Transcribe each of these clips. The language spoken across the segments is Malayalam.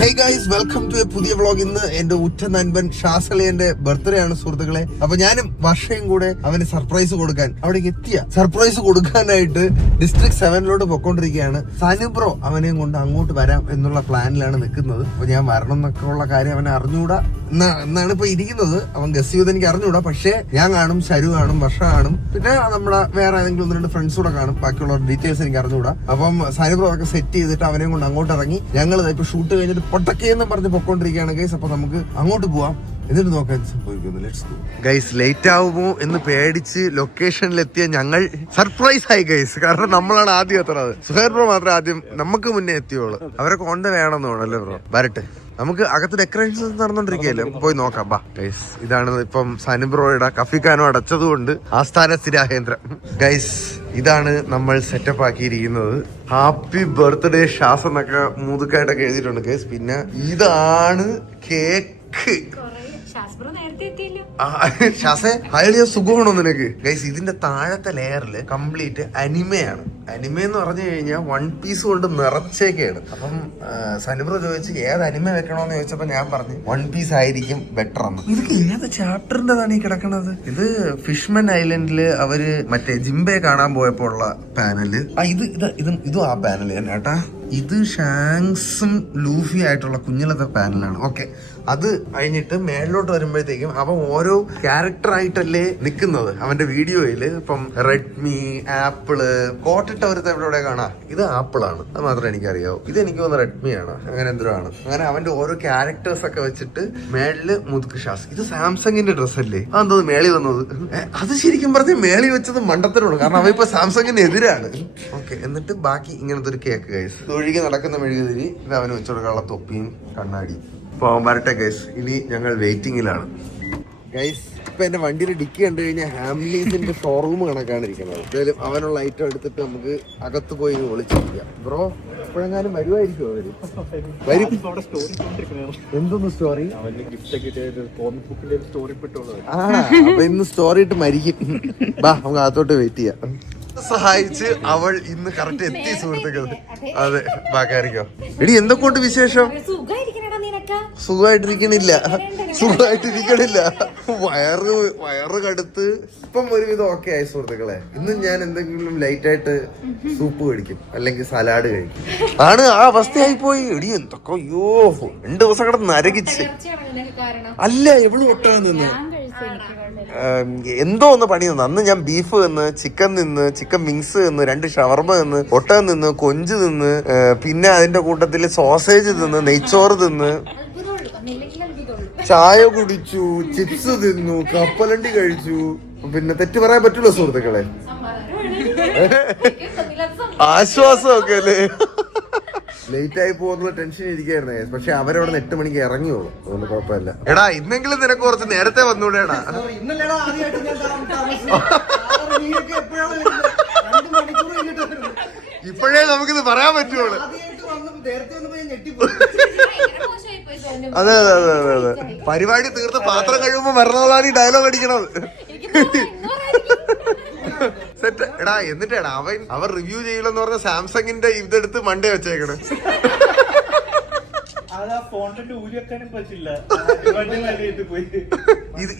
ഹേയ് ഗൈസ്, വെൽക്ം ടു എ പുതിയ വ്ളോഗ്. ഇന്ന് എന്റെ ഉറ്റ നൻപൻ ഷാസലിന്റെ ബർത്ത്ഡേ ആണ് സുഹൃത്തുക്കളെ. അപ്പൊ ഞാനും വർഷയും കൂടെ അവന് സർപ്രൈസ് കൊടുക്കാൻ അവിടേക്ക് എത്തിയ. സർപ്രൈസ് കൊടുക്കാനായിട്ട് ഡിസ്ട്രിക്ട് 7 പൊക്കോണ്ടിരിക്കുകയാണ്. സാനുബ്രോ അവനെയും കൊണ്ട് അങ്ങോട്ട് വരാം എന്നുള്ള പ്ലാനിലാണ് നിൽക്കുന്നത്. അപ്പൊ ഞാൻ വരണം എന്നൊക്കെ ഉള്ള കാര്യം അവനെ അറിഞ്ഞുകൂടാ എന്നാണ് ഇപ്പൊ ഇരിക്കുന്നത്. അവൻ ഗസ് ചെയ്ത് എനിക്ക് അറിഞ്ഞുകൂടാ. പക്ഷേ ഞാൻ കാണും, ശരു കാണും, വർഷ കാണും, പിന്നെ നമ്മുടെ വേറെ ഏതെങ്കിലും 1-2 ഫ്രണ്ട്സ് കൂടെ കാണും. ബാക്കിയുള്ള ഡീറ്റെയിൽസ് എനിക്ക് അറിഞ്ഞുകൂടാ. അപ്പം സാനുബ്രോ ഒക്കെ സെറ്റ് ചെയ്തിട്ട് അവനെയും കൊണ്ട് അങ്ങോട്ട് ഇറങ്ങി. ഞങ്ങൾ ഇപ്പൊ ഷൂട്ട് കഴിഞ്ഞിട്ട് പൊട്ടക്കേന്ന് പറഞ്ഞ് പൊക്കോണ്ടിരിക്കുകയാണ് ഗൈസ്. അപ്പൊ നമുക്ക് അങ്ങോട്ട് പോവാം, എന്നിട്ട് നോക്കാൻ സംഭവിക്കുന്നു. Let's go guys. ലേറ്റ് ആവുമോ എന്ന് പേടിച്ച് ലൊക്കേഷനിലെത്തിയ ഞങ്ങൾ സർപ്രൈസ് ആയി ഗൈസ്. കാരണം നമ്മളാണ് ആദ്യം എത്തുന്നത്. സുഹൈർ ബ്രോ മാത്രമേ ആദ്യം നമുക്ക് മുന്നേ എത്തിയോളൂ. അവരെ കൊണ്ട് വേണമെന്ന് തോന്നല്ലേ ബ്രോ? വരട്ടെ, നമുക്ക് അകത്ത് ഡെക്കറേഷൻസ് നടന്നുകൊണ്ടിരിക്കുകയല്ലേ, പോയി നോക്കാം. ബാ ഗൈസ്, ഇതാണ് ഇപ്പം സനുബ്രോയുടെ കഫിക്കാനോ അടച്ചതുകൊണ്ട് ആസ്ഥാന സ്ഥിരാകേന്ദ്രം. ഗൈസ്, ഇതാണ് നമ്മൾ സെറ്റപ്പ് ആക്കിയിരിക്കുന്നത്. ഹാപ്പി ബർത്ത്ഡേ ഷാസ് എന്നൊക്കെ മുതുക്കായിട്ടൊക്കെ എഴുതിയിട്ടുണ്ട് ഗൈസ്. പിന്നെ ഇതാണ് കേക്ക്. ഷാസേ ഹൈലിയ സുഖമാണോ നിനക്ക്? ഗൈസ്, ഇതിന്റെ താഴത്തെ ലെയറില് കംപ്ലീറ്റ് അനിമയാണ്. അനിമ എന്ന് പറഞ്ഞു കഴിഞ്ഞാൽ 1 പീസ് കൊണ്ട് നിറച്ചേക്കാണ്. അപ്പം സനുബ്രോ ചോദിച്ച് ഏത് അനിമ വെക്കണോന്ന് ചോദിച്ചപ്പോ ഞാൻ പറഞ്ഞു 1 പീസ് ആയിരിക്കും ബെറ്റർ എന്ന്. ഇതൊക്കെ ഏത് ചാപ്റ്ററിന്റെതാണ് ഈ കിടക്കണത്? ഇത് ഫിഷ്മൻ ഐലൻഡില് അവര് മറ്റേ ജിംബെ കാണാൻ പോയപ്പോ ഉള്ള പാനല്. ഇതും ആ പാനല് തന്നെ കേട്ടാ. ഇത് ഷാങ്സും ലൂഫി ആയിട്ടുള്ള കുഞ്ഞിലത്തെ പാനലാണ്. ഓക്കെ, അത് കഴിഞ്ഞിട്ട് മേളിലോട്ട് വരുമ്പോഴത്തേക്കും അവൻ ഓരോ ക്യാരക്ടർ ആയിട്ടല്ലേ നിക്കുന്നത് അവന്റെ വീഡിയോയില്. ഇപ്പം റെഡ്മി, ആപ്പിള്, കോട്ടിട്ടവരത്തെ എവിടെ കാണാം. ഇത് ആപ്പിൾ ആണ്, അത് മാത്രമേ എനിക്കറിയാവൂ. ഇത് എനിക്ക് തോന്നുന്നു റെഡ്മി ആണ്, അങ്ങനെ എന്തോ ആണ്. അങ്ങനെ അവന്റെ ഓരോ ക്യാരക്ടേഴ്സ് ഒക്കെ വെച്ചിട്ട് മേളില് മുതുക്ക് ഷാസ്. ഇത് സാംസങ്ങിന്റെ ഡ്രസ് അല്ലേ? അതെന്തോ മേളി വന്നത്? അത് ശരിക്കും പറഞ്ഞ് മേളി വെച്ചത് മണ്ടത്തരമാണ്. കാരണം അവ ഇപ്പൊ സാംസങ്ങിന് എതിരാണ്. ഓക്കെ, എന്നിട്ട് ബാക്കി ഇങ്ങനത്തെ ഒരു കേക്ക് ഗൈസ്. ഒഴുകി നടക്കുന്ന മെഴുകുതിരി. ഇത് അവന് വെച്ചുകൊടുക്കാനുള്ള തൊപ്പിയും കണ്ണാടി. പോകാൻ വരട്ടെ ഗൈസ്. ഇനി ഞങ്ങൾ വെയിറ്റിംഗിലാണ് ഗൈസ്. ഇപ്പൊ എന്റെ വണ്ടിയിൽ ഡിക്കി കണ്ടു കഴിഞ്ഞാൽ ഹാംലീസിന്റെ ഷോറൂം കണക്കാണ് ഇരിക്കുന്നത്. എന്തായാലും അവനുള്ള ഐറ്റം എടുത്തിട്ട് നമുക്ക് അകത്ത് പോയി ഒളിച്ചിരിക്കാം. ബ്രോ എപ്പോഴെങ്ങാനും വരുമായിരിക്കും അവര്? വരും. എന്തൊന്ന് സ്റ്റോറി? അപ്പൊ ഇന്ന് സ്റ്റോറി ഇട്ട് മരിക്കും. ബാ, നമുക്ക് അകത്തോട്ട് വെയിറ്റ് ചെയ്യാം. സഹായിച്ച് അവൾ ഇന്ന് കറക്റ്റ് എത്തി സുഹൃത്തുക്കൾ. അതെ, ബാക്കാരിക്കോ. എടി, എന്തൊക്കെയുണ്ട് വിശേഷം? സുഖമായിട്ടിരിക്കണില്ല. വയറ് കടുത്ത് ഇപ്പം ഒരുവിധം ഓക്കെ ആയി സുഹൃത്തുക്കളെ. ഇന്ന് ഞാൻ എന്തെങ്കിലും ലൈറ്റ് ആയിട്ട് സൂപ്പ് കഴിക്കും, അല്ലെങ്കിൽ സലാഡ് കഴിക്കും. ആണ് ആ അവസ്ഥയായി പോയി. എടി എന്തൊക്കെ, അയ്യോ 2 ദിവസം കിടന്ന് നരകിച്ച്. അല്ല, എവള് ഒട്ടാൻ നിന്ന് എന്തോ ഒന്ന് പണി നിന്ന്. അന്ന് ഞാൻ ബീഫ് നിന്ന്, ചിക്കൻ നിന്ന്, ചിക്കൻ വിങ്സ് നിന്ന്, 2 ഷവർമ നിന്ന്, ഒട്ടകം നിന്ന്, കൊഞ്ച് നിന്ന്, പിന്നെ അതിന്റെ കൂട്ടത്തില് സോസേജ് തിന്ന്, നെയ്ച്ചോറ് തിന്ന്, ചായ കുടിച്ചു, ചിപ്സ് തിന്നു, കപ്പലണ്ടി കഴിച്ചു. പിന്നെ തെറ്റ് പറയാൻ പറ്റുള്ളൂ സുഹൃത്തുക്കളെ. ആശ്വാസമൊക്കെ അല്ലേ? ലേറ്റ് ആയി പോകുന്ന ടെൻഷൻ ഇരിക്കായിരുന്നേ. പക്ഷെ അവരവിടെ 8 മണിക്ക് ഇറങ്ങിയോളൂ, അതുകൊണ്ട് കുഴപ്പമില്ല. എടാ, ഇന്നെങ്കിലും നിനക്ക് കുറച്ച് നേരത്തെ വന്നൂടേടാ. ഇപ്പോഴേ നമുക്കിത് പറയാൻ പറ്റുള്ളൂ. അതെ അതെ അതെ അതെ അതെ. പരിപാടി തീർത്ത് പാത്രം കഴിയുമ്പോ മരണോളാണ് ഈ ഡയലോഗ് അടിക്കണത്. സെറ്റ്. എടാ, എന്നിട്ടേടാ അവൻ റിവ്യൂ ചെയ്യില്ലെന്ന് പറഞ്ഞ സാംസങ്ങിന്റെ ഇതെടുത്ത് മണ്ടേ വെച്ചേക്കണ്.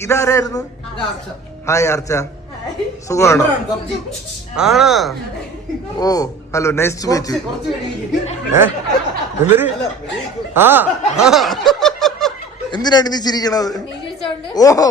ഇതാരായിരുന്നു? ഹായ് ആർച്ച, സുഖമാണോ? ആണോ? ഓ, hello, nice to meet you. എന്തൊരു എന്തിനാണ് നീ ചിരിക്കണത്? ഓഹോ,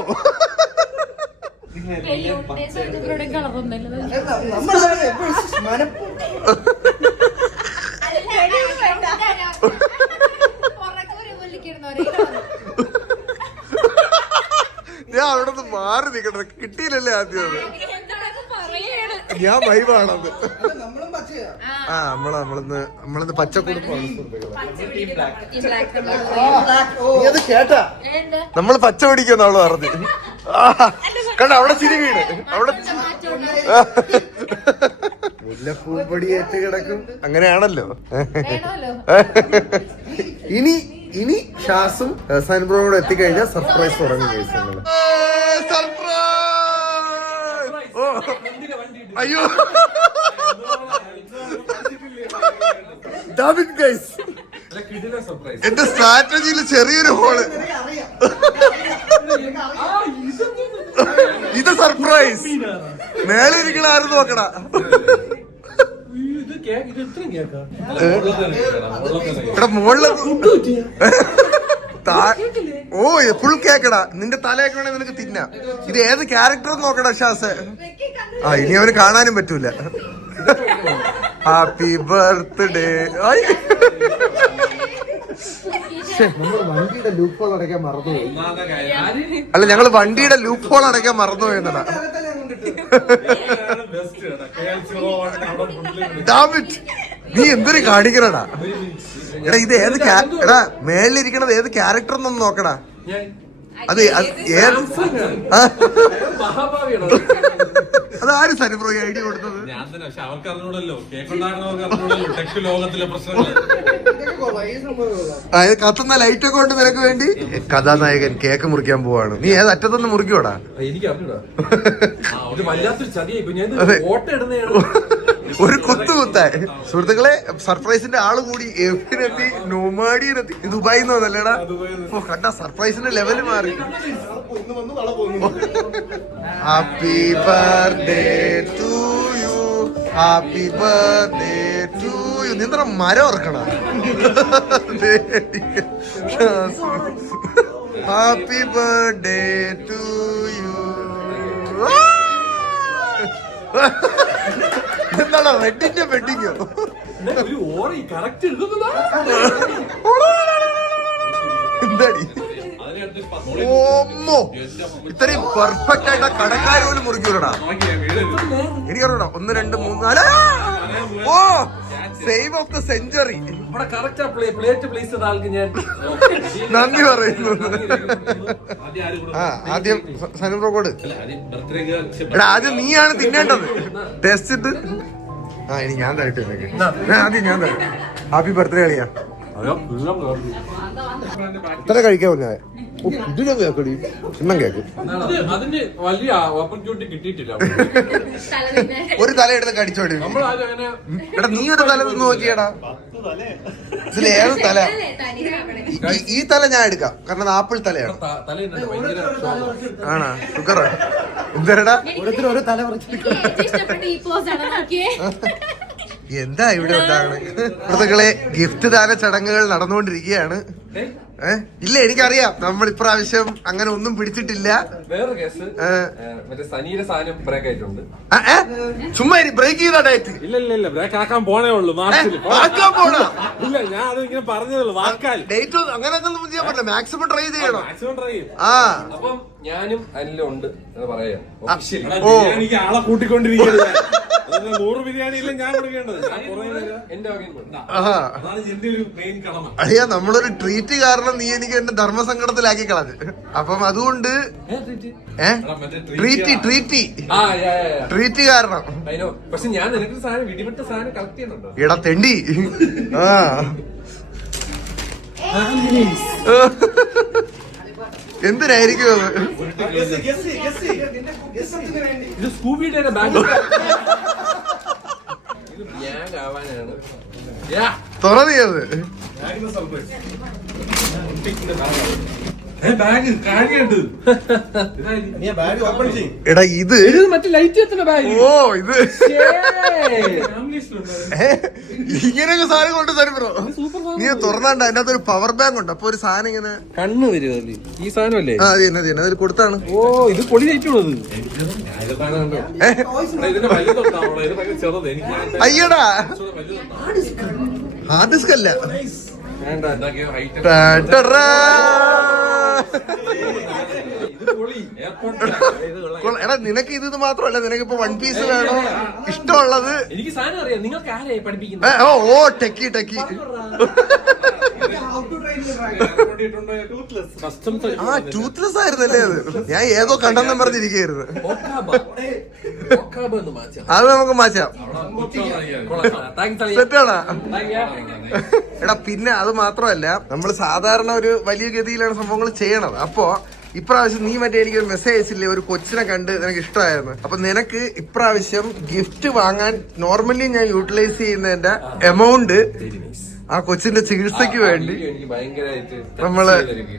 ഞാൻ അവിടെ നിന്ന് മാറി നിക്കണ. കിട്ടിയില്ലല്ലേ ആദ്യം? അത് ഞാൻ വൈബാണത്. നമ്മളിന്ന് പച്ചക്കുടുപ്പാണ്. അത് കേട്ടാ, നമ്മള് പച്ച പിടിക്കുന്ന അവള് പറഞ്ഞു. കണ്ട, അവിടെ ചിരി വീണ്. അവിടെ മുല്ലപ്പൂമ്പൊടിയേറ്റ് കിടക്കും. അങ്ങനെയാണല്ലോ. ഇനി ഷാസും സനുബ്രോയോട് എത്തിക്കഴിഞ്ഞാൽ സർപ്രൈസ് തുടങ്ങും. എന്റെ സ്ട്രാറ്റജിയിൽ ചെറിയൊരു ഹോള്. ഇത് സർപ്രൈസ്. മേളിരിക്കണ ആരും നോക്കണ. ഇവിടെ മുകളില് ഓ ഫുൾ കേക്കടാ. നിന്റെ തലയൊക്കെ വേണേ നിനക്ക് തിന്നാ. ഇത് ഏത് ക്യാരക്ടർ നോക്കടാ ഷാസ്. ആ ഇനി അവന് കാണാനും പറ്റൂല. Happy birthday. വണ്ടിയുടെ ലൂപ്പ് ഹോൾ അടയ്ക്കാൻ മറന്നുപോയി. അല്ല ഞങ്ങള് വണ്ടിയുടെ ലൂപ്പ് ഹോൾ അടയ്ക്കാൻ മറന്നുപോയി എന്നടാ. നീ എന്തൊരു കാണിക്കണടാ. എടാ ഇത് ഏത് എടാ മേളിലിരിക്കണത് ഏത് ക്യാരക്ടർ എന്നൊന്ന് നോക്കടാ. അത് അതാര് സനിബ്രോ ഐഡിയ കൊടുത്തത്? കത്തുന്ന ലൈറ്റ് ഒക്കെ കൊണ്ട് നിനക്ക് വേണ്ടി കഥാനായകൻ കേക്ക് മുറിക്കാൻ പോവാണ്. നീ ഏത് അറ്റത്തൊന്ന് മുറിക്കോടാ? ഒരു കുത്തായി. സുഹൃത്തുക്കളെ സുർപ്രൈസിന്റെ ആള് കൂടി എഫിനെത്തി, നൊമാഡിയെത്തി. ദുബായിൽ നിന്ന് വന്നല്ലേടാ. കണ്ട സർപ്രൈസിന്റെ ലെവല് മാറി. Happy birthday to you, happy birthday to you. നീ എന്താ മരം ഓർക്കണ? Happy birthday to you. എന്താടാ വെഡിങ്ങോ വെഡിങ്ങോ? എന്താടി ഓമ്മോ ഇത്രയും പെർഫെക്റ്റ് ആയിട്ട് കടക്കാർ പോലും മുറിക്കൂലടാ. എനിക്കറിയണോ 1 2 3 4. ഓ സേവ് ഓഫ് ദ സെഞ്ചുറി. നന്ദി പറയുന്നു. ആദ്യം സനിബ്രോ കോഡ്. എടാ ആദ്യം നീയാണ് തിന്നേണ്ടത്. ടേസ്റ്റ് ഇട്ട്. ആ ഇനി ഞാൻ തരട്ടെ. ആദ്യം ഞാൻ തരാം. ഹാപ്പി ബർത്ത്ഡേ കളിയാ. ഇത്ര കഴിക്കാൻ പറഞ്ഞ ഇതിനും കേക്കടി. ചിന്നം കേക്ക്. ഒരു തല എടുത്ത് കടിച്ചോടി. എടാ നീ ഒരു തല നിന്ന് നോക്കിയടാ. ഇതിലേത് തല? ഈ തല ഞാൻ എടുക്കാം. കാരണം ആപ്പിൾ തലയാണ്. ആണാ ഷുഗറാ? എന്താ ഒരു തല എന്താ ഇവിടെ ഉണ്ടാകണേ? സുഹൃത്തുക്കളെ ഗിഫ്റ്റ് ദാന ചടങ്ങുകൾ നടന്നുകൊണ്ടിരിക്കുകയാണ്. ഇല്ല എനിക്കറിയാം നമ്മൾ ഇപ്രാവശ്യം അങ്ങനെ ഒന്നും പിടിച്ചിട്ടില്ല. വേറെ കേസ് മറ്റേ സനിയുടെ സാധനം ബ്രേക്ക് ആയിട്ടുണ്ട്. ചുമ്മാ ബ്രേക്ക് ചെയ്ത ഡേറ്റ് ഇല്ല ബ്രേക്ക് ആക്കാൻ പോണേ ഉള്ളൂ. ഇല്ല ഞാൻ അത് ഇങ്ങനെ പറഞ്ഞതല്ലോ വാക്കാൽ. ഡേറ്റ് അങ്ങനെയൊക്കെ ഒന്നും ചെയ്യാൻ പറ്റില്ല. മാക്സിമം ട്രൈ ചെയ്യണം. ആ അപ്പം ഞാനും അനിലും ഉണ്ട് എന്ന് പറയാം. എനിക്ക് ആളെ കൂട്ടിക്കൊണ്ടിരിക്കുന്നത് 100 ബിരിയാണി ഇല്ല ഞാൻ കൊടുക്കേണ്ടത്. എന്റെ അയ്യാ നമ്മളൊരു ട്രീറ്റ് കാരണം നീ എനിക്ക് എന്റെ ധർമ്മസങ്കടത്തിലാക്കി കളഞ്ഞു. അപ്പം അതുകൊണ്ട് ട്രീറ്റ് കാരണം. പക്ഷെ ഞാൻ നിനക്ക് സാധനം വിടിവിട്ട സാധനം കളക്ട് ചെയ്യുന്നുണ്ടോ? എടാ തെണ്ടി. ആ എന്തിനായിരിക്കും അത്? ഇത് സ്കൂബിയുടെ ബാഗ്. ഇത് ബ്യാഗ് ആവാനാണ്. തുറന്നത് എടാ ഇത് മറ്റേ ലൈറ്റ് എത്തുന്ന ബാഗ്. ഓ ഇത് ഇങ്ങനെയൊക്കെ സാധനം കൊണ്ട് തരും ബ്രോ. നീ തുറന്നാണ്ട് അതിന്റെ അകത്തൊരു പവർ ബാങ്ക് ഉണ്ട്. അപ്പൊ ഒരു സാധനം ഇങ്ങനെ കണ്ണ് വരുമല്ലേ ഈ സാധനമല്ലേ? അതിൽ കൊടുത്താണ്. ഓ ഇത് പൊളി ലൈറ്റുള്ളത്. അയ്യടാ ഹാർഡ് ഡിസ്ക് അല്ല. എടാ നിനക്ക് ഇത് മാത്രമല്ല, നിനക്കിപ്പോ 1 പീസ് വേണോ ഇഷ്ടമുള്ളത്? എനിക്ക് സാധനം അറിയാം. നിങ്ങൾക്ക് ആരെയായി പഠിപ്പിക്കുന്നത്? ഓ ടെക്കി ആ ടൂത്ത്ലെസ് ആയിരുന്നല്ലേ അത്? ഞാൻ ഏതോ കണ്ടെന്നും പറഞ്ഞിരിക്കുകയായിരുന്നു. അത് നമുക്ക് മാറ്റാം. സെറ്റാണാ? എടാ പിന്നെ അത് മാത്രമല്ല, നമ്മൾ സാധാരണ ഒരു വലിയ ഗതിയിലാണ് സംഭവങ്ങൾ ചെയ്യണത്. അപ്പോ ഇപ്രാവശ്യം നീ മറ്റേ എനിക്കൊരു മെസ്സേജ് അയച്ചില്ലേ, ഒരു കൊച്ചിനെ കണ്ട് നിനക്ക് ഇഷ്ടമായിരുന്നു. അപ്പൊ നിനക്ക് ഇപ്രാവശ്യം ഗിഫ്റ്റ് വാങ്ങാൻ നോർമലി ഞാൻ യൂട്ടിലൈസ് ചെയ്യുന്നതിന്റെ എമൗണ്ട് ആ കൊച്ചിന്റെ ചികിത്സക്ക് വേണ്ടി എനിക്ക് ഭയങ്കരമായിട്ട് നമ്മള്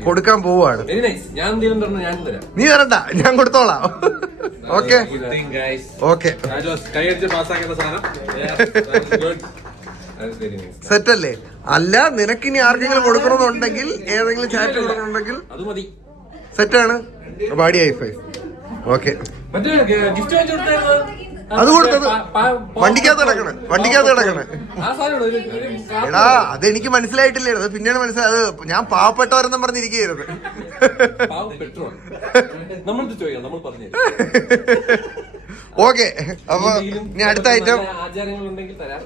കൊടുക്കാൻ പോവാണ്. Very nice. ഞാൻ എന്തെങ്കിലും തരണം, ഞാൻ തരാം. നീ തരണ്ട, ഞാൻ കൊടുത്തോളാം. ഓക്കെ ഓക്കെ, കൈയടിച്ച് പാസ്സാക്കേണ്ട സാധനം. സെറ്റ് അല്ലേ? അല്ല, നിനക്കിനി ആർക്കെങ്കിലും കൊടുക്കണമെന്നുണ്ടെങ്കിൽ, ഏതെങ്കിലും ചാറ്റ് കൊടുക്കണമെന്നുണ്ടെങ്കിൽ അത് മതി. സെറ്റാണ്. ബാഡി ഹൈഫൈ. ഓക്കെ, മറ്റേ ഗിഫ്റ്റ് വാങ്ങിച്ചു കൊടുത്തായിരുന്നു. അത് കൊടുത്തത് വണ്ടിക്കകത്ത് കിടക്കണേ, വണ്ടിക്കകത്ത് കിടക്കണേ. ആ സാധനം എടാ, അതെനിക്ക് മനസ്സിലായിട്ടില്ലേ, അത് പിന്നീട് മനസ്സിലായത്. ഞാൻ പാവപ്പെട്ടവരെന്നും പറഞ്ഞിരിക്കുകയായിരുന്നു. പെട്രോൾ നമ്മൾ ചോദിക്കാം, നമ്മൾ പറഞ്ഞു. ഓക്കെ, അപ്പൊ ഇനി അടുത്ത ഐറ്റം. ആചാരങ്ങളുണ്ടെങ്കിൽ തരാം.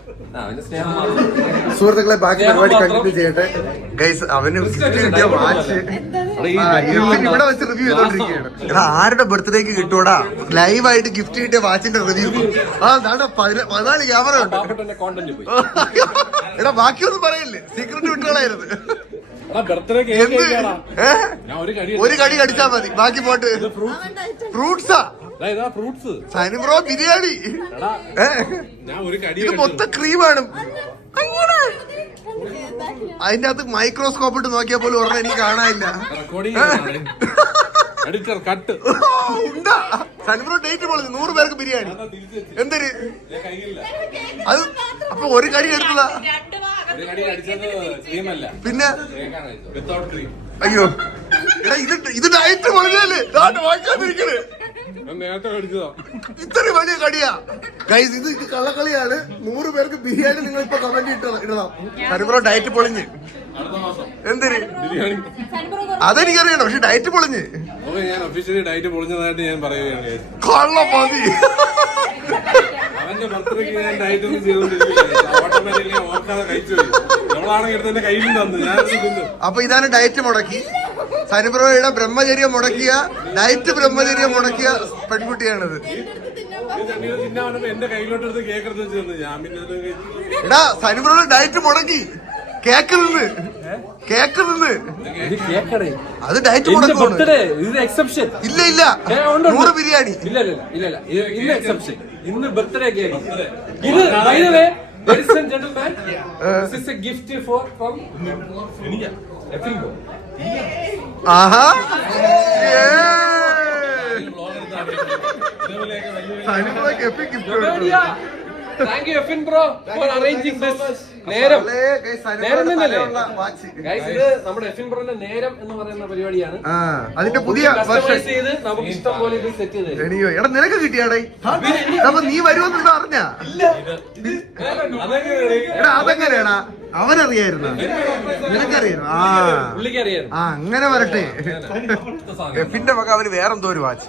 സുഹൃത്തുക്കളെ, ബാക്കി പരിപാടി കണ്ടിന്യൂ ചെയ്യട്ടെ. ഗൈസ്, അവന് കിട്ടിയ വാച്ച് ഇവിടെ വെച്ച് റിവ്യൂ ചെയ്തോണ്ടിരിക്കുകയാണ്. എടാ, ആരുടെ ബർത്ത്ഡേക്ക് കിട്ടൂടാ ലൈവായിട്ട് ഗിഫ്റ്റ് കിട്ടിയ വാച്ചിന്റെ റിവ്യൂ? ആ, 14 ക്യാമറ ഉണ്ട്. എടാ, ബാക്കിയൊന്നും പറയില്ലേ, സീക്രട്ട് വിട്ടുകളായിരുന്നു. ഒരു കടി കടിച്ചാ മതി, ബാക്കി പോട്ട്. ഫ്രൂട്ട്സാ സനിബ്രോ, ബിരിയാണി. ഇത് മൊത്തം ക്രീമാണ്. അതിന്റെ അകത്ത് മൈക്രോസ്കോപ്പ് ഇട്ട് നോക്കിയാൽ പോലും ഒരെണ്ണം എനിക്ക് കാണാനില്ല. ഉണ്ടാ സനിബ്രോ ഡേറ്റ് പൊളിഞ്ഞു. 100 പേർക്ക് ബിരിയാണി. എന്തൊരു അത്? അപ്പൊ ഒരു കടി എടുത്തതാ. പിന്നെ അയ്യോ, എടാ, ഇത് ഡയറ്റ് പൊളിഞ്ഞല്ലേ വാങ്ങിക്കാതിരിക്കണേ. ഇത്ര വലിയ കടിയാ ഗൈസ്. ഇത് കള്ളക്കളിയാണ്. 100 പേർക്ക് ബിരിയാണി നിങ്ങൾ ഇപ്പൊ കമന്റ് ഇടണം. സനിബ്രോ ഡയറ്റ് പൊളിഞ്ഞ്. എന്തിന്? അതെനിക്കറിയണം, പക്ഷെ ഡയറ്റ് പൊളിഞ്ഞ്. ഞാൻ ഒഫീഷ്യലി ഡയറ്റ് പൊളിഞ്ഞതായിട്ട് ഞാൻ പറയുകയാണ്. കള്ള മതി. അവന്റെ ബർത്ത്ഡേക്ക് ഞാൻ ഡയറ്റ് ഒന്നും ചെയ്തോണ്ടിരിക്കുകയാണ്. ഓട്ടോമാറ്റിക്കലി ഓർക്കാതെ കഴിച്ചു പോയി. നമ്മളാണെങ്കിൽ എടുത്ത് എന്റെ കയ്യിൽ തന്നു, ഞാൻ തിന്നു. അപ്പൊ ഇതാണ് ഡയറ്റ് മുടക്കി. സനിബ്രോയുടെ ബ്രഹ്മചര്യം മുടക്കിയ, ഡയറ്റ് ബ്രഹ്മചര്യം മുടക്കിയ പെൺകുട്ടിയാണിത്. എന്റെ കയ്യിലോട്ട് എടുത്ത് കേക്ക് എടുത്ത് വെച്ച് തന്നു. ഞാൻ പിന്നെ എടാ, സനിബ്രോയുടെ ഡയറ്റ് മുടക്കി. കേക്ക് നിന്ന് അത് ഡയറ്റ് മുടക്കും. എക്സെപ്ഷൻ ഇല്ല ഇല്ല, 100 ബിരിയാണി. ഇല്ല ഇന്ന് എക്സെപ്ഷൻ. ഇന്ന് ബർത്ത്ഡേ കേക്ക്. ഇത് by the way, ladies and gentlemen, this is a gift from Efingo. Aaha, Thank you, Efin bro, for arranging this. നേരം തന്നെയല്ലേ ഗൈസ്? ഇത് നമ്മുടെ എഫിൻ ബ്രോന്റെ നേരം എന്ന് പറയുന്ന പരിപാടിയാണ്. അതിന്റെ പുതിയ കസ്റ്റമൈസ് ചെയ്ത് നമുക്ക് ഇഷ്ടം പോലെ ഇത് സെറ്റ് ചെയ്ത്. എടാ, നിനക്ക് കിട്ടിയാടേ? അപ്പൊ നീ വരുമെന്ന് ഇത് അറിഞ്ഞ? എടാ, അതെങ്ങനെയാടാ? അവനറിയായിരുന്ന? നിനക്കറിയായിരുന്നു? ആ, അങ്ങനെ വരട്ടെ. എഫിന്റെ വക അവന് വേറെന്തോ ഒരു വാച്ച്.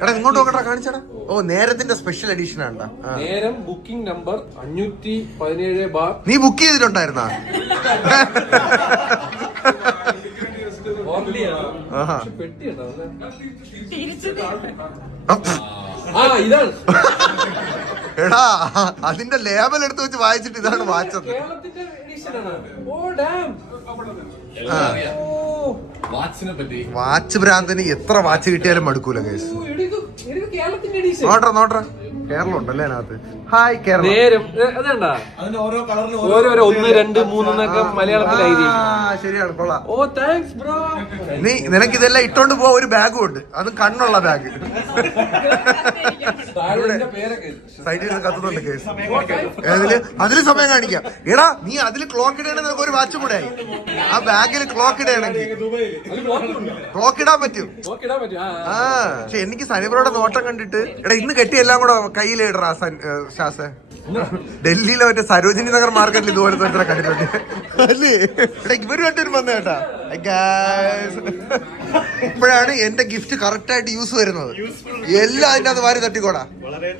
എടാ, ഇങ്ങോട്ട് നോക്കട്ടാ, കാണിച്ചടാ. ഓ, നേരത്തിന്റെ സ്പെഷ്യൽ എഡിഷൻ ആണ്ടാ. നേരം ബുക്കിംഗ് നമ്പർ 517 നീ ബുക്ക് ചെയ്തിട്ടുണ്ടായിരുന്നാ? ഇതാണ്. എടാ, അതിന്റെ ലേബൽ എടുത്ത് വെച്ച് വായിച്ചിട്ട് ഇതാണ് വാച്ചത്. വാച്ച് ഭ്രാന്തന് എത്ര വാച്ച് കിട്ടിയാലും മടുക്കൂല കേസ്. നോട്ടറ കേരളം ഉണ്ടല്ലേ അതിനകത്ത്. ഹായ് കേരളം. നേരം അതെന്താ ഓരോരോ 1, 2, 3 എന്നൊക്കെ മലയാളത്തിലായിരിക്കും. ശരിയാണ്, കൊള്ളാം. ഓ, താങ്ക്സ് ബ്രോ. നിനക്ക് ഇതെല്ലാം ഇട്ടോണ്ട് പോവാ ഒരു ബാഗും ഉണ്ട്, അത് കണ്ണുള്ള ബാഗ്. സൈഡിൽ കത്തുന്നുണ്ട് കേസ്. അതില് സമയം കാണിക്കാം. എടാ, നീ അതില് ക്ലോക്ക് ഇടണമെങ്കിൽ നമുക്ക് ഒരു വാച്ചും കൂടെ ആയി. ആ ബാഗിൽ ക്ലോക്ക് ഇടണമെങ്കിൽ ക്ലോക്ക് ഇടാൻ പറ്റും. ആ, പക്ഷെ എനിക്ക് സനിബ്രോയുടെ നോട്ടം കണ്ടിട്ട്, എടാ, ഇന്ന് കെട്ടി എല്ലാം കൂടെ കയ്യിലിടറാ ശാസ. ഡൽഹിയിലെ മറ്റേ സരോജിനി നഗർ മാർക്കറ്റിൽ ഇതുപോലത്തെ എത്ര കണ്ടിട്ടുണ്ട് അല്ലേ? എടാ, ഇവര് കണ്ടൊരു വന്ന കേട്ടാ. ഇപ്പോഴാണ് എന്റെ ഗിഫ്റ്റ് കറക്റ്റ് ആയിട്ട് യൂസ് വരുന്നത്. എല്ലാം അതിന്റെ അത് വാരി തട്ടിക്കോടാ. വളരെ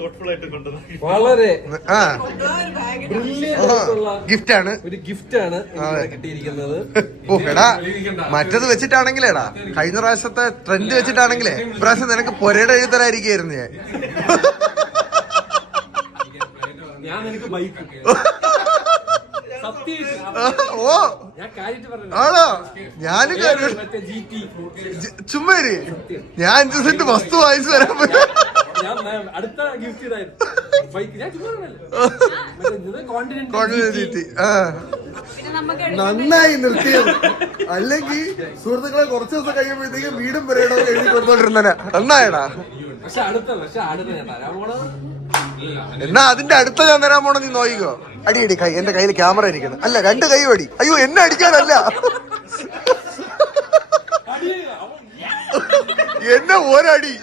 ഗിഫ്റ്റ് ആണ്, ഒരു ഗിഫ്റ്റ് ആണ് കിട്ടിയിരിക്കുന്നത്. ഓ, എടാ, മറ്റത് വെച്ചിട്ടാണെങ്കിലേടാ, കഴിഞ്ഞ പ്രാവശ്യത്തെ ട്രെൻഡ് വെച്ചിട്ടാണെങ്കിലേ ഇപ്രാവശ്യം നിനക്ക് പൊരയുടെ എഴുത്തരായിരിക്കായിരുന്നു ഞാൻ നിനക്ക് ബൈക്ക്. ഓ, ആണോ? ഞാനും ചുമ്മാ ഞാൻ 5 സെന്റ് വസ്തു വാങ്ങിച്ചു തരാൻ പറ്റും. ഞാൻ അടുത്ത ഗിഫ്റ്റ് ഇതായിരുന്നു ബൈക്ക്. ഞാൻ കോണ്ടിനെന്റിറ്റി. പിന്നെ നമുക്ക് നന്നായി നിർത്തിയത്. അല്ലെങ്കിൽ സുഹൃത്തുക്കളെ കുറച്ച് ദിവസം കഴിയുമ്പോഴത്തേക്കും വീടും വരെയാണോ എഴുതി കൊടുത്തോണ്ടിരുന്ന. നന്നായടാ. പക്ഷെ അടുത്ത ഞാൻ തരാൻ പോണത്. എന്നാ അതിന്റെ അടുത്ത ഞാൻ തരാൻ പോണ നീ നോയിക്കോ. അടി കൈ. എന്റെ കയ്യിൽ ക്യാമറ ഇരിക്കണം. അല്ല 2 കൈ അടി. അയ്യോ എന്നെ അടിക്കാനല്ല, എന്നെ ഒരടി.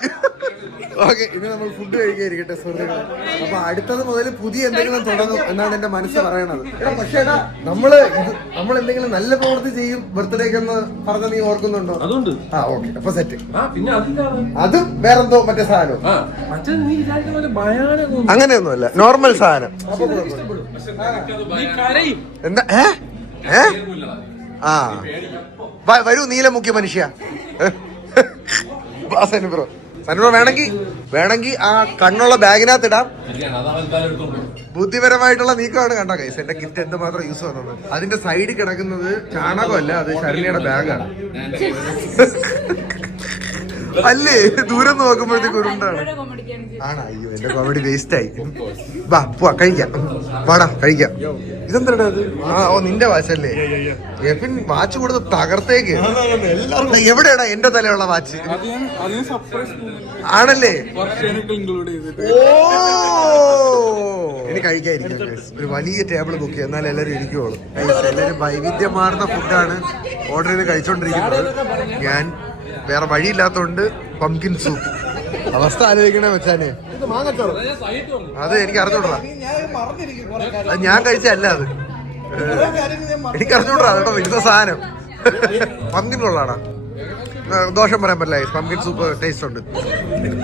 ഓക്കെ, ഇനി നമ്മൾ ഫുഡ് കഴിക്കാതിരിക്കട്ടെ സുഹൃത്തുക്കളെ. അപ്പൊ അടുത്തത് മുതൽ പുതിയ എന്തെങ്കിലും തുടങ്ങും എന്നാണ് എന്റെ മനസ്സ് പറയണത്. പക്ഷേ നമ്മൾ എന്തെങ്കിലും നല്ല പ്രവൃത്തി ചെയ്യും ബർത്ത്ഡേക്കെന്ന് പറഞ്ഞ നീ ഓർക്കുന്നുണ്ടോ? അതുകൊണ്ട് ആ ഓക്കെ, അപ്പൊ സെറ്റ്. പിന്നെ അതും വേറെന്തോ മറ്റേ സാധനം. മറ്റേ നീ വിചാരിക്കുന്ന ഭയാനകം അങ്ങനെയൊന്നുമല്ല, നോർമൽ സാധനം. എന്താ ആ വരൂ നീലമുഖ്യ മനുഷ്യ. സനുബ്രോ വേണമെങ്കിൽ ആ കണ്ണുള്ള ബാഗിനകത്ത് ഇടാം. ബുദ്ധിപരമായിട്ടുള്ള നീക്കമാണ്. കണ്ട കൈസ് എന്റെ ഗിഫ്റ്റ് എന്തുമാത്രം യൂസ് വന്നത്. അതിന്റെ സൈഡിൽ കിടക്കുന്നത് ചാണകമല്ല, അത് ശരണ്യയുടെ ബാഗാണ്. അല്ലേ ദൂരം നോക്കുമ്പോഴത്തേക്ക് ഉരുണ്ടാണ്. ആണോ? അയ്യോ എന്റെ കോമഡി വേസ്റ്റ് ആയി. വാ പോവാ കഴിക്കാം. വാടാ കഴിക്കാം. ഇതെന്താ അത്? ഓ നിന്റെ വാച്ചല്ലേ? എഫിൻ വാച്ച് കൊടുത്ത് തകർത്തേക്ക്. എവിടെയാടാ എന്റെ തലയുള്ള വാച്ച്? ആണല്ലേ? ഓ ഇനി കഴിക്കാതിരിക്കും. ഒരു വലിയ ടേബിൾ ബുക്ക് ചെയ്യാം, എന്നാലും എല്ലാവരും ഇരിക്കുള്ളൂ. എല്ലാവരും വൈവിധ്യമാർന്ന ഫുഡാണ് ഓർഡർ ചെയ്ത് കഴിച്ചോണ്ടിരിക്കുന്നത്. ഞാൻ വേറെ വഴിയില്ലാത്തോണ്ട് പംകിൻ സൂപ്പ്. അവസ്ഥ ആലോചിക്കണേ വെച്ചാന്. അത് എനിക്ക് അറിഞ്ഞോടാ, അത് ഞാൻ കഴിച്ചല്ല. അത് എനിക്ക് അറിഞ്ഞോടാ കേട്ടോ. ഇടുന്ന സാധനം പംകിൻ കൊള്ളാടാ. ദോഷം പറയാൻ പറ്റില്ല. പംകിൻ സൂപ്പ് ടേസ്റ്റ് ഉണ്ട്.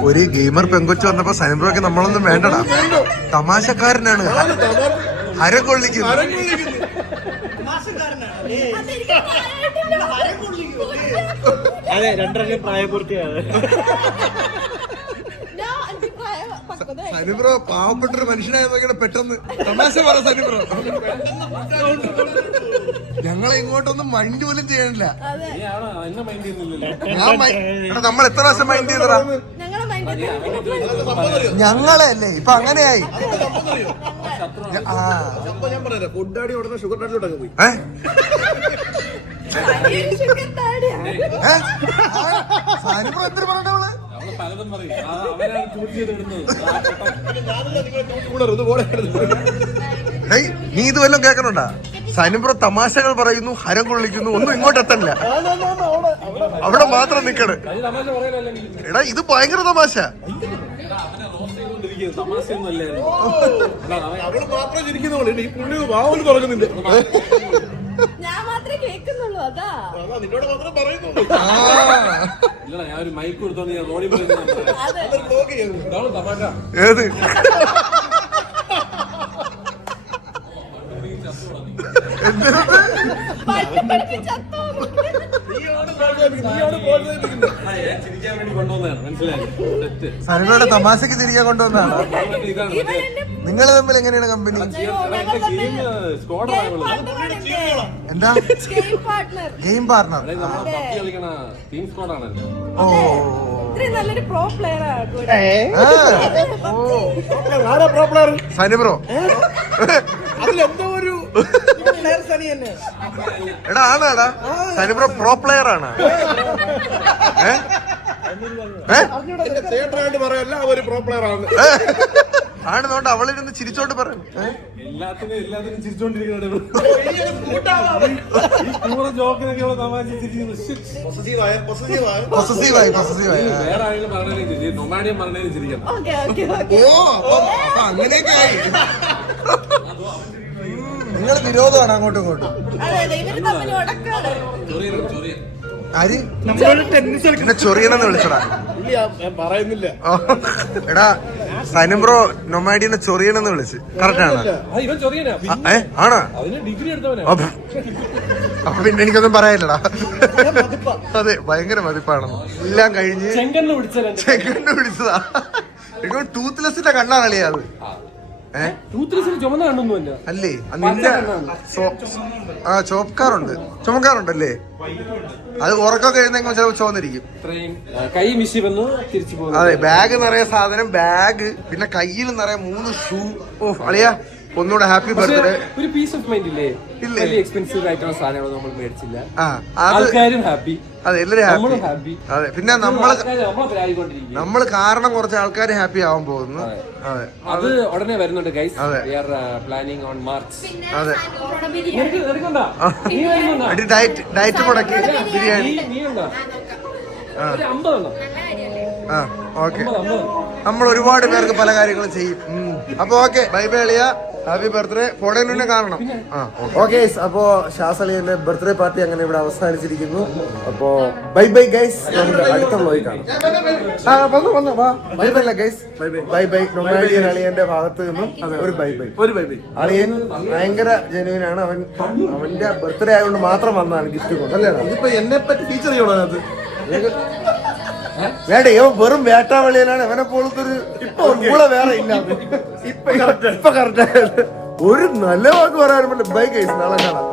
ഒരു ഗെയിമർ പെങ്കൊച്ചു വന്നപ്പോ സനുബ്രോക്ക് നമ്മളൊന്നും വേണ്ടടാ. തമാശക്കാരനാണ്, ഹരം കൊള്ളിക്കുന്നു. അതെ 2 പ്രായപൂർത്തിയാണ്. സനുബ്രോ പാവപ്പെട്ടൊരു മനുഷ്യനായതൊക്കെ പെട്ടെന്ന് തമാശ പറ സനുബ്രോ. ഞങ്ങളെ ഇങ്ങോട്ടൊന്നും മൈൻഡ് പോലും ചെയ്യണില്ല. നമ്മൾ എത്ര പ്രാവശ്യം മൈൻഡ് ചെയ്തടാ? ഞങ്ങളെ അല്ലേ ഇപ്പൊ അങ്ങനെയായി. സനുബ്രോ എന്തൊരു പറഞ്ഞവള് നീ ഇത് വല്ലതും കേൾക്കണുണ്ടാ? സനുബ്രോ തമാശകൾ പറയുന്നു, ഹരം കൊള്ളിക്കുന്നു, ഒന്നും ഇങ്ങോട്ട് എത്തണില്ല. അവിടെ മാത്രം നിക്കണ്. എടാ ഇത് ഭയങ്കര തമാശ. ഞാൻ മാത്രമേ കേൾക്കുന്നുള്ളൂ. അതാ ഞാൻ ഒരു മൈക്ക് കൊടുത്തോണ്ട് ഞാൻ റോഡിൽ ഏത് സനുബ്രോയുടെ തമാശക്ക് തിരികെ കൊണ്ടുവന്നാണ്. നിങ്ങൾ തമ്മിൽ എങ്ങനെയാണ് കമ്പനി? എന്താ ഗെയിം പാർട്ണർ? ഓ നല്ലൊരു പ്രോ പ്ലെയർ സനുബ്രോ അതിലെന്തോ ഒരു എടാ ആണാടാ സനുബ്രോ പ്രോ പ്ലെയർ ആണ്. തിയേറ്ററായിട്ട് പറയല്ല, ഒരു പ്രോ പ്ലെയർ ആണ്. ആണെന്നോണ്ട് അവളിരുന്ന് ചിരിച്ചോണ്ട് പറയും. എല്ലാത്തിനും ചിരിച്ചോണ്ടിരിക്കുന്നത് വേറെ ആരെങ്കിലും പറഞ്ഞേ നൊമാഡിയം പറഞ്ഞതിന് ചിരിക്കണം. ഓ അങ്ങനെയൊക്കെ ആയി. നിങ്ങൾ വിരോധമാണ് അങ്ങോട്ടും ഇങ്ങോട്ടും. ആര് എന്നെ ചൊറിയണെന്ന് വിളിച്ചടാ? പറയുന്നില്ല. എടാ സനുബ്രോ നൊമാഡിനെ ചൊറിയണെന്ന് വിളിച്ച്. കറക്റ്റ് ആണ്? ഇവൻ ചൊറിയനാ. ആണോ? അതിന് ഡിഗ്രി എടുത്തവനാ. അപ്പൊ പിന്നെ എനിക്കൊന്നും പറയാനില്ലടാ. അതെ ഭയങ്കര മതിപ്പാണെന്ന്. എല്ലാം കഴിഞ്ഞ് ചെങ്കണ്ണ് പിടിച്ചതാ. ടൂത്ത്ലെസ്സിന്റെ കണ്ണാണ് അളിയാ അത്. ടൂത്ത്ലെസ്സിന് ചുമന്ന കണ്ണൊന്നുമല്ല. അല്ലേ നിന്റെ ചോപ്പക്കാറുണ്ട് ചുമക്കാറുണ്ടല്ലേ? അത് ഉറക്കൊക്കെ എഴുന്നെങ്കിൽ ചിലപ്പോൾ ചോന്നിരിക്കും. ഇത്രയും കൈ മിശി വന്നു തിരിച്ചു പോകുന്നു. അതെ, ബാഗ് നിറയെ സാധനം, ബാഗ്, പിന്നെ കയ്യിൽ നിറയെ 3 ഷൂ. ഓ അളിയാ, ഒന്നുകൂടെ ഹാപ്പി ബർത്ത്ഡേ. ഒരു പീസ് ഓഫ് മൈൻഡ് ഇല്ലേ? ഇല്ലേ? വലിയ എക്സ്പെൻസീവ് ആയിട്ടുള്ള സാധനങ്ങൾ നമ്മൾ മേടിച്ചില്ല. അത് ആൾക്കാരും ഹാപ്പി, അതെ, എല്ലാരും നമ്മളും ഹാപ്പി. ഹാപ്പി. അതെ, പിന്നെ നമ്മള് കാരണം കുറച്ച് ആൾക്കാർ ഹാപ്പി ആവാൻ പോകുന്നു. അതെ, അത് ഉടനെ വരുന്നുണ്ട് ഗൈസ്. അതെ. We are planning on March. അതെ, നീ വരുന്നുണ്ടോ? അടി ഡയറ്റ് മുടക്കി ബിരിയാണി. നീ ഉണ്ടോ? ഒരു 50 ഉണ്ടോ? ഓക്കെ, നമ്മൾ ഒരുപാട് പേർക്ക് പല കാര്യങ്ങളും ചെയ്യും. അപ്പൊ ഓക്കെ, ബൈ ബൈ അളിയ, ഹാപ്പി ബർത്ത്ഡേ. പോടേനെ കാണണം. ഓക്കെ, അപ്പോ ഷാസളിയന്റെ ബർത്ത്ഡേ പാർട്ടി അങ്ങനെ ഇവിടെ അവസാനിച്ചിരിക്കുന്നു. അപ്പോ ബൈ ബൈ ഗൈസ്, നമുക്ക് അടുത്ത വ്ലോഗിൽ കാണാം. Bye bye guys, bye bye. Nomadian അളിയന്റെ ഭാഗത്ത് നിന്നും ഒരു ബൈ ബൈ. അളിയൻ ഭയങ്കര ജെന്യൂൻ ആണ്. അവന്റെ ബർത്ത്ഡേ ആയതുകൊണ്ട് മാത്രം വന്നതാണ് ഗിഫ്റ്റ് കൊണ്ട്, അല്ലേ? ഇതിപ്പോ എന്നെ പറ്റി ഫീച്ചർ ചെയ്യണോ അതിനകത്ത്? വേണ്ട, ഇവൻ വെറും വേട്ടാവളിയനാണ്. അവനെ പോലത്തെ ഒരു വേറെ ഇല്ല. ഇപ്പൊ കറക്റ്റ്. ഒരു നല്ല വാക്ക് പറയാനും ബൈ ഗൈസ്, നാളെ കാണാം.